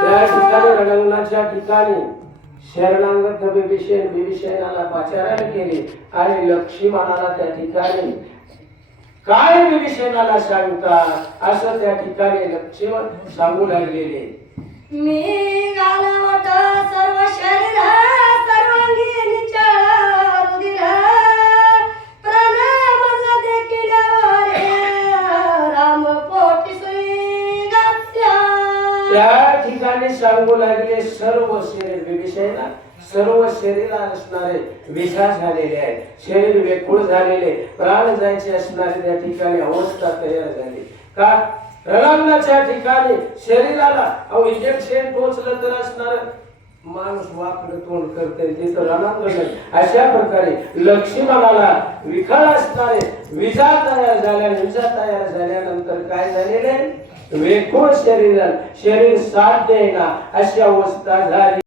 त्या ठिकाणी रणांगणाच्या ठिकाणी शरणांगत बिभीषण बिभीषणाला पाचारण केले आणि लक्ष्मीमानाला त्या ठिकाणी काय विभीषणाला सांगता? असं त्या ठिकाणी लक्ष्मण सांगू लागलेले. मी गाल त्या ठिकाणी सांगू लागले सर्व शरीर विभीषणा सर्व शरीरात असणारे विषा झालेले आहेत. शरीर वेकुळ झालेले प्राण जायचे असणारे त्या ठिकाणी अवस्था तयार झाली. का? रणांगणाच्या ठिकाणी शरीराला अहो इंजेक्शन टोचलं तर असणार. माणूस वाकडं तोंड करते तिथं रणांगण. अशा प्रकारे लक्ष्मणाला विखाळ असणारे विजा तयार झाल्या विजा तयार झाल्यानंतर काय झालेले वेखून शरीर शरीर साथ देईना अशी अवस्था झाली.